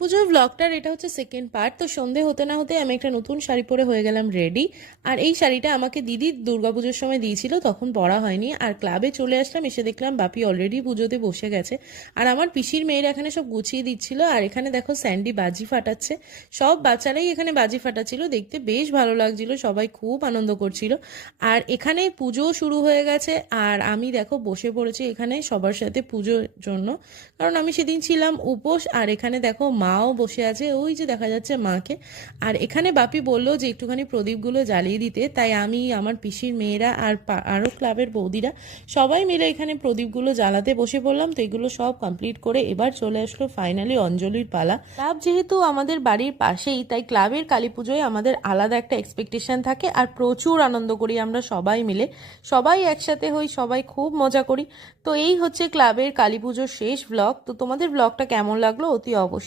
পুজোর ব্লগটার এটা হচ্ছে সেকেন্ড পার্ট। তো সন্ধে হতে না হতে আমি একটা নতুন শাড়ি পরে হয়ে গেলাম রেডি। আর এই শাড়িটা আমাকে দিদি দুর্গাপুজোর সময় দিয়েছিল, তখন পরা হয়নি। আর ক্লাবে চলে আসলাম, এসে দেখলাম বাপি অলরেডি পুজোতে বসে গেছে। আর আমার পিসির মেয়েরা এখানে সব গুছিয়ে দিচ্ছিল। আর এখানে দেখো স্যান্ডি বাজি ফাটাচ্ছে, সব বাচ্চারাই এখানে বাজি ফাটাচ্ছিল, দেখতে বেশ ভালো লাগছিল, সবাই খুব আনন্দ করছিল। আর এখানে পুজো শুরু হয়ে গেছে, আর আমি দেখো বসে পড়েছি এখানে সবার সাথে পুজোর জন্য, কারণ আমি সেদিন ছিলাম উপোস। আর এখানে দেখো মাও বসে আছে, ওই যে দেখা যাচ্ছে মাকে। আর এখানে বাপি বললো যে একটুখানি প্রদীপগুলো জ্বালিয়ে দিতে, তাই আমি, আমার পিসির মেয়েরা আর আরও ক্লাবের বৌদিরা সবাই মিলে এখানে প্রদীপগুলো জ্বালাতে বসে পড়লাম। তো এগুলো সব কমপ্লিট করে এবার চলে আসলো ফাইনালি অঞ্জলির পালা। ক্লাব যেহেতু আমাদের বাড়ির পাশেই, তাই ক্লাবের কালী পুজোয় আমাদের আলাদা একটা এক্সপেকটেশন থাকে, আর প্রচুর আনন্দ করি আমরা সবাই মিলে, সবাই একসাথে হই, সবাই খুব মজা করি। তো এই হচ্ছে ক্লাবের কালী পুজোর শেষ ব্লগ। তো তোমাদের ব্লগটা কেমন লাগলো অতি অবশ্যই